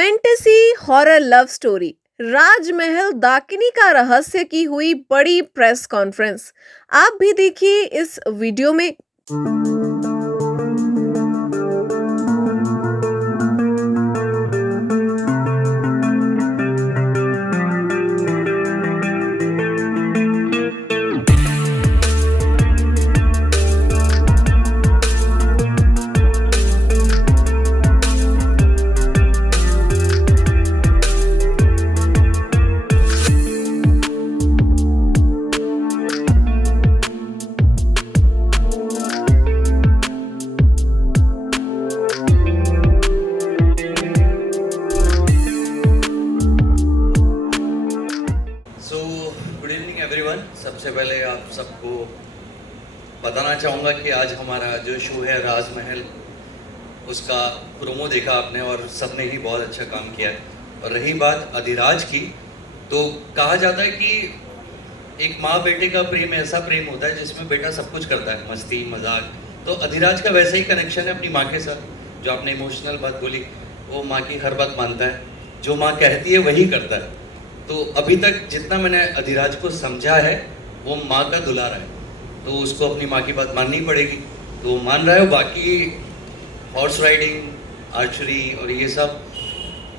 Fantasy horror love story राजमहल दाकिनी का रहस्य की हुई बड़ी प्रेस कॉन्फ्रेंस। आप भी देखिए इस वीडियो में। Good evening everyone. सबसे पहले आप सबको बताना चाहूँगा कि आज हमारा जो शो है राजमहल, उसका प्रोमो देखा आपने और सबने ही बहुत अच्छा काम किया है। और रही बात अधिराज की, तो कहा जाता है कि एक माँ बेटे का प्रेम ऐसा प्रेम होता है जिसमें बेटा सब कुछ करता है, मस्ती मजाक। तो अधिराज का वैसा ही कनेक्शन है अपनी माँ के साथ। जो आपने इमोशनल बात बोली, वो माँ की हर बात मानता है, जो माँ कहती है वही करता है। तो अभी तक जितना मैंने अधिराज को समझा है, वो माँ का दुलारा है, तो उसको अपनी माँ की बात माननी पड़ेगी, तो मान रहा है। बाकी हॉर्स राइडिंग, आर्चरी और ये सब,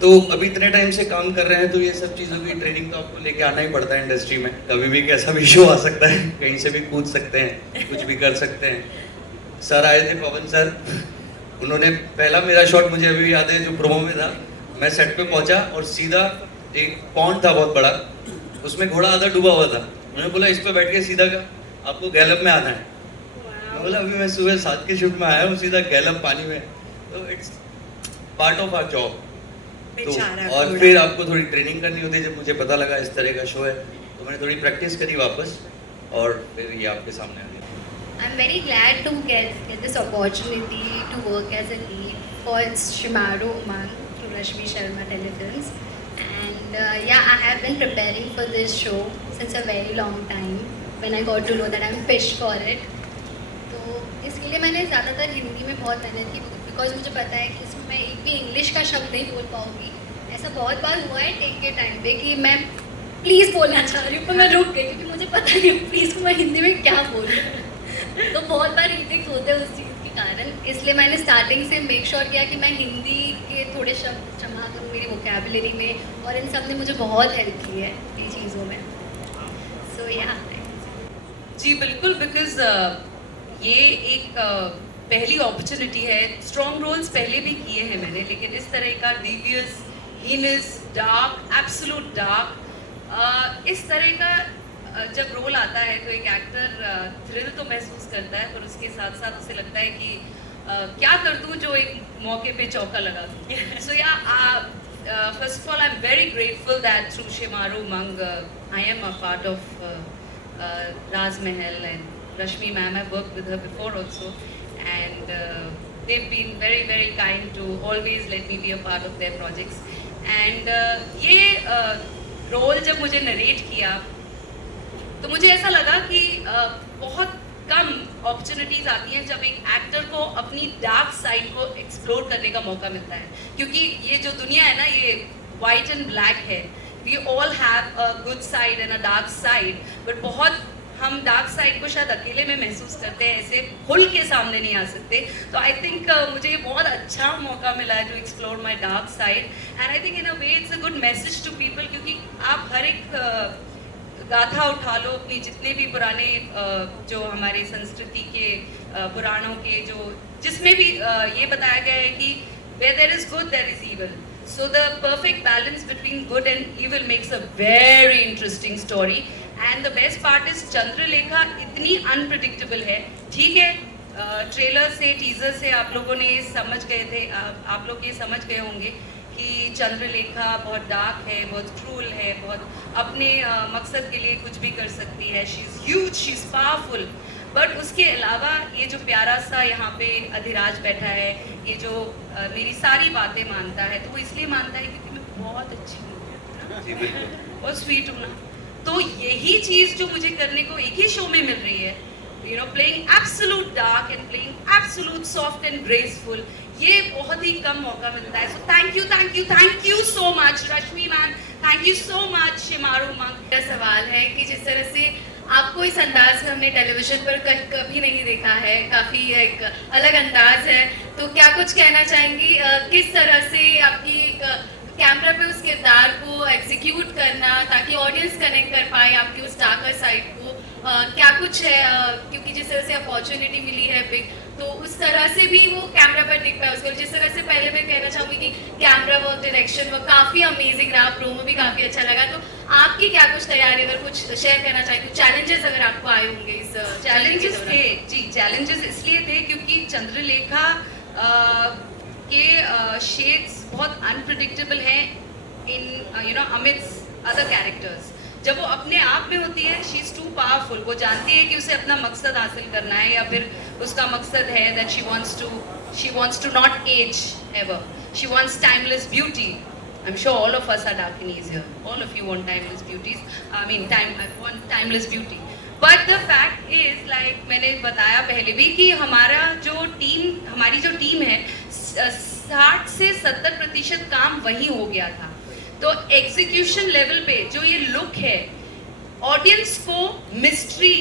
तो अभी इतने टाइम से काम कर रहे हैं, तो ये सब चीज़ों की ट्रेनिंग तो आपको लेके आना ही पड़ता है इंडस्ट्री में। कभी भी कैसा भी शो आ सकता है, कहीं से भी कूद सकते हैं, कुछ भी कर सकते हैं। सर आए थे, पवन सर, उन्होंने पहला मेरा शॉट मुझे अभी भी याद है जो प्रोमो में था। मैं सेट पे पहुंचा और सीधा एक पॉन्ड था बहुत बड़ा, उसमें घोड़ा आधा डूबा हुआ था। उन्होंने बोला इस पे बैठ के सीधा का आपको गैलप में आना है। मैं बोला अभी मैं सुबह 7 की शिफ्ट में आया हूँ, सीधा गैलप पानी में। तो it's part of our job. तो और फिर आपको थोड़ी ट्रेनिंग करनी होती है। जब मुझे पता लगा इस तरह का शो है, तो मैंने थोड़ी प्रैक्टिस करी वापस, और फिर ये आपके सामने आ गया। I'm very glad to get this opportunity to work as a lead for Shimaro Umang to Rashmi Sharma Telefilms. And yeah, I have been preparing for this show since a very long time when I got to know that I'm fished for it. तो इसके लिए मैंने ज़्यादातर हिंदी में बहुत मेहनत की, because मुझे पता है कि इसमें मैं एक भी इंग्लिश का शब्द नहीं बोल पाऊँगी। ऐसा बहुत बार हुआ है टेक के टाइम पे कि मैं प्लीज़ बोलना चाह रही हूँ, पर मैं रुक गई क्योंकि मुझे पता नहीं प्लीज़ को मैं हिंदी में क्या बोलूँ। तो बहुत बार रिजेक्ट होते हैं उस चीज़ के कारण। इसलिए मैंने स्टार्टिंग से मेक श्योर किया कि मैं हिंदी के थोड़े शब्द जमा करूँ मेरी वोकैबुलरी में, और इन सब ने मुझे बहुत हेल्प की है ये चीज़ों में। सो या जी बिल्कुल, बिकॉज ये एक पहली अपॉर्चुनिटी है। स्ट्रॉन्ग रोल्स पहले भी किए हैं मैंने, लेकिन इस तरह का devious, heinous, dark, absolute dark, इस तरह का जब रोल आता है तो एक एक्टर थ्रिल तो महसूस करता है, पर उसके साथ साथ उसे लगता है कि क्या कर दूँ जो एक मौके पे चौका लगा दूँ। सो या first of all, I'm very grateful that through Shimaru Umang, I am a part of Rajmahal, and Rashmi ma'am, I've worked with her before also, and they've been very, very kind to always let me be a part of their projects. And ये role जब मुझे narrate किया, तो मुझे ऐसा लगा कि बहुत कम अपॉर्चुनिटीज आती हैं जब एक एक्टर को अपनी डार्क साइड को एक्सप्लोर करने का मौका मिलता है, क्योंकि ये जो दुनिया है ना, ये वाइट एंड ब्लैक है। We all have a good side and a dark side, but बहुत हम डार्क साइड को शायद अकेले में महसूस करते हैं, ऐसे खुल के सामने नहीं आ सकते। तो आई थिंक मुझे ये बहुत अच्छा मौका मिला है to explore my dark side, and I think in a way it's a good message to people, क्योंकि आप हर एक गाथा उठा लो अपनी, जितने भी पुराने जो हमारे संस्कृति के पुराणों के, जो जिसमें भी ये बताया गया है कि where there is good there is evil, so the perfect balance between good and evil makes a very interesting story. And the best part is Chandralekha इतनी अनप्रिडिक्टेबल है। ठीक है, ट्रेलर से, टीजर से आप लोगों ने समझ गए थे, आप लोग ये समझ गए होंगे कि चंद्रलेखा बहुत डार्क है, बहुत क्रूल है, बहुत अपने मकसद के लिए कुछ भी कर सकती है। She is huge, she is powerful. But उसके अलावा ये जो प्यारा सा यहाँ पे अधिराज बैठा है, ये जो मेरी सारी बातें मानता है, तो वो इसलिए मानता है क्योंकि मैं बहुत अच्छी हूँ और स्वीट हूँ ना। तो यही चीज़ जो मुझे करने को एक ही शो में मिल रही है, you know, playing absolute dark and playing absolute soft and graceful. ये बहुत ही कम मौका मिलता है. So thank you so much Rashmi ma'am, thank you so much Shemaroo ma'am. मेरा सवाल है कि जिस तरह से आपको इस अंदाज में हमने टेलीविजन पर कभी नहीं देखा है, काफ़ी एक अलग अंदाज है, तो क्या कुछ कहना चाहेंगी किस तरह से आपकी कैमरा पे उस किरदार को एग्जीक्यूट करना ताकि ऑडियंस कनेक्ट कर पाए आपकी उस डार्कर साइड को, क्या कुछ है क्योंकि जिस तरह से अपॉर्चुनिटी मिली है बिग, तो उस तरह से भी वो कैमरा पर दिख पाए उसको. जिस तरह से पहले मैं कहना चाहूँगी कि कैमरा वर्क, डायरेक्शन वर्क काफ़ी अमेजिंग रहा, प्रोमो भी काफ़ी अच्छा लगा, तो आपकी क्या कुछ तैयारी, अगर कुछ शेयर करना चाहें तो चैलेंजेस अगर आपको आए होंगे इस चैलेंजेस थे जी. चैलेंजेस इसलिए थे क्योंकि चंद्रलेखा के शेड्स बहुत अनप्रिडिक्टेबल हैं in you know amidst other characters. जब वो अपने आप में होती है, शी इज़ टू पावरफुल. वो जानती है कि उसे अपना मकसद हासिल करना है, या फिर उसका मकसद है that she wants to not age ever. She wants timeless beauty. I'm sure all of us are Dakinis here. All of you want timeless beauties. I want timeless beauty. But the fact is, like मैंने बताया पहले भी कि हमारी जो team है 60 से 70% काम वही हो गया था. तो एग्जीक्यूशन लेवल पे जो ये लुक है, ऑडियंस को मिस्ट्री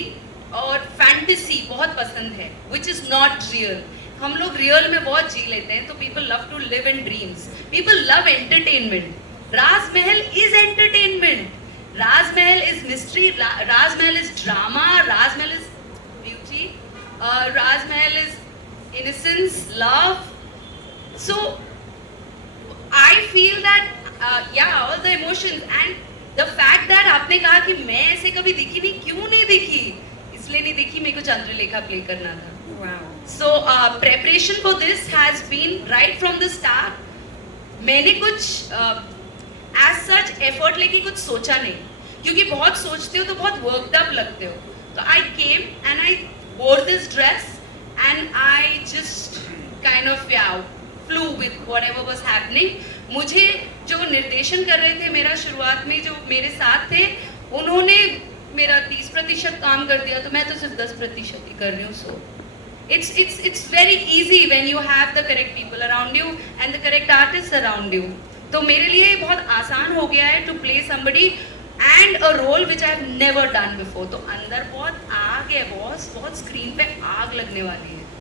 और फैंटेसी बहुत पसंद है, विच इज़ नॉट रियल. हम लोग रियल में बहुत जी लेते हैं, तो people love to live in dreams. People love entertainment. Rajmahal is entertainment. Rajmahal is mystery. Rajmahal is drama. Rajmahal is beauty. Rajmahal is innocence, love. So I feel that all the emotions and the fact that आपने कहा कि मैं ऐसे कभी दिखी नहीं. क्यों नहीं दिखी? इसलिए नहीं दिखी, मेरे को चंद्रलेखा प्ले करना था. So preparation for this has been right from the start. मैंने कुछ as such effort लेके कुछ सोचा नहीं, क्योंकि बहुत सोचते हो तो बहुत worked up लगते हो. तो I came and I wore this dress and I just kind of flew with whatever was happening. मुझे जो निर्देशन कर रहे थे, मेरा शुरुआत में जो मेरे साथ थे, उन्होंने मेरा 30% काम कर दिया, तो मैं तो सिर्फ 10% ही कर रही हूँ. So it's very easy when you have the correct people around you and the correct artists around you. तो मेरे लिए बहुत आसान हो गया है to play somebody and a role which I have never done before. तो अंदर बहुत आग है, बहुत स्क्रीन पे आग लगने वाली है.